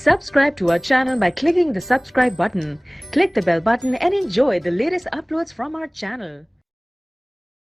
Subscribe to our channel by clicking the subscribe button. Click the bell button and enjoy the latest uploads from our channel.